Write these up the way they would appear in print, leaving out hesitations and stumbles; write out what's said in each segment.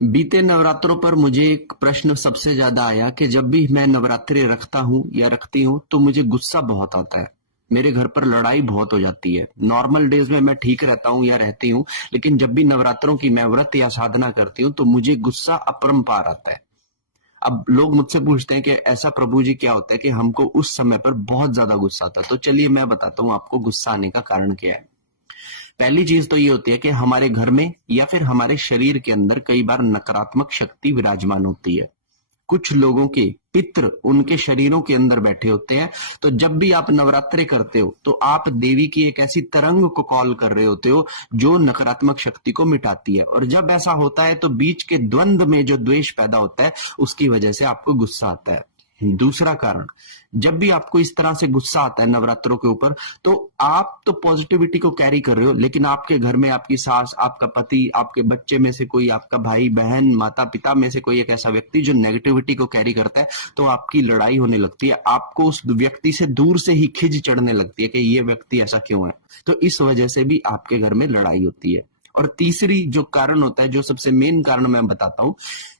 बीते नवरात्रों पर मुझे एक प्रश्न सबसे ज्यादा आया कि जब भी मैं नवरात्रि रखता हूँ या रखती हूँ तो मुझे गुस्सा बहुत आता है। मेरे घर पर लड़ाई बहुत हो जाती है। नॉर्मल डेज में मैं ठीक रहता हूँ या रहती हूँ, लेकिन जब भी नवरात्रों की मैं व्रत या साधना करती हूँ तो मुझे गुस्सा अपरंपार आता है। अब लोग मुझसे पूछते हैं कि ऐसा प्रभु जी क्या होता है कि हमको उस समय पर बहुत ज्यादा गुस्सा आता है। तो चलिए मैं बताता हूँ आपको गुस्सा आने का कारण क्या है। पहली चीज तो ये होती है कि हमारे घर में या फिर हमारे शरीर के अंदर कई बार नकारात्मक शक्ति विराजमान होती है। कुछ लोगों के पितृ उनके शरीरों के अंदर बैठे होते हैं। तो जब भी आप नवरात्रे करते हो तो आप देवी की एक ऐसी तरंग को कॉल कर रहे होते हो जो नकारात्मक शक्ति को मिटाती है। और जब ऐसा होता है तो बीच के द्वंद्व में जो द्वेष पैदा होता है उसकी वजह से आपको गुस्सा आता है। दूसरा कारण, जब भी आपको इस तरह से गुस्सा आता है नवरात्रों के ऊपर, तो आप तो पॉजिटिविटी को कैरी कर रहे हो, लेकिन आपके घर में आपकी सास, आपका पति, आपके बच्चे में से कोई, आपका भाई बहन, माता पिता में से कोई एक ऐसा व्यक्ति जो नेगेटिविटी को कैरी करता है, तो आपकी लड़ाई होने लगती है। आपको उस व्यक्ति से दूर से ही खिज चढ़ने लगती है कि ये व्यक्ति ऐसा क्यों है। तो इस वजह से भी आपके घर में लड़ाई होती है। और तीसरी जो कारण होता है, जो सबसे मेन कारण मैं बताता हूं,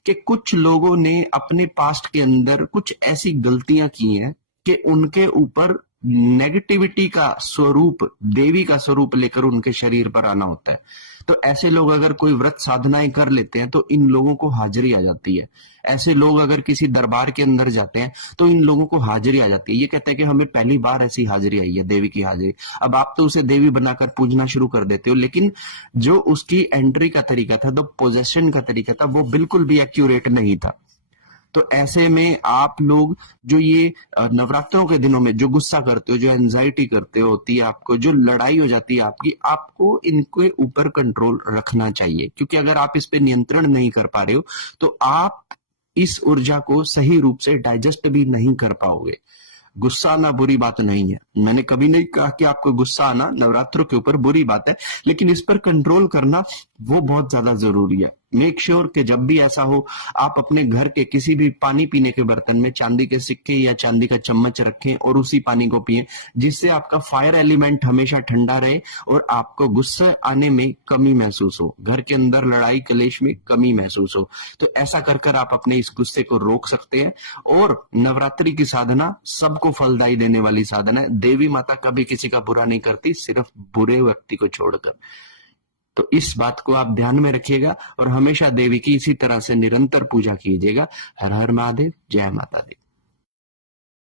कि कुछ लोगों ने अपने पास्ट के अंदर कुछ ऐसी गलतियां की हैं कि उनके ऊपर नेगेटिविटी का स्वरूप, देवी का स्वरूप लेकर उनके शरीर पर आना होता है। तो ऐसे लोग अगर कोई व्रत साधनाएं कर लेते हैं तो इन लोगों को हाजिरी आ जाती है। ऐसे लोग अगर किसी दरबार के अंदर जाते हैं तो इन लोगों को हाजिरी आ जाती है। ये कहते हैं कि हमें पहली बार ऐसी हाजिरी आई है, देवी की हाजिरी। अब आप तो उसे देवी बनाकर पूजना शुरू कर देते हो, लेकिन जो उसकी एंट्री का तरीका था, जो पोजेशन का तरीका था, वो बिल्कुल भी एक्यूरेट नहीं था। तो ऐसे में आप लोग जो ये नवरात्रों के दिनों में जो गुस्सा करते हो, जो एंजाइटी करते हो, होती है आपको, जो लड़ाई हो जाती है आपकी, आपको इनके ऊपर कंट्रोल रखना चाहिए। क्योंकि अगर आप इस पे नियंत्रण नहीं कर पा रहे हो तो आप इस ऊर्जा को सही रूप से डाइजेस्ट भी नहीं कर पाओगे। गुस्सा आना बुरी बात नहीं है। मैंने कभी नहीं कहा कि आपको गुस्सा आना नवरात्रों के ऊपर बुरी बात है, लेकिन इस पर कंट्रोल करना वो बहुत ज्यादा जरूरी है। मेक श्योर कि जब भी ऐसा हो, आप अपने घर के किसी भी पानी पीने के बर्तन में चांदी के सिक्के या चांदी का चम्मच रखें और उसी पानी को पिएं, जिससे आपका फायर एलिमेंट हमेशा ठंडा रहे और आपको गुस्सा आने में कमी महसूस हो, घर के अंदर लड़ाई कलेश में कमी महसूस हो। तो ऐसा कर कर आप अपने इस गुस्से को रोक सकते हैं। और नवरात्रि की साधना सबको फलदायी देने वाली साधना है। देवी माता कभी किसी का बुरा नहीं करती, सिर्फ बुरे व्यक्ति को छोड़कर। तो इस बात को आप ध्यान में रखिएगा और हमेशा देवी की इसी तरह से निरंतर पूजा कीजिएगा। हर हर महादेव, जय माता दी।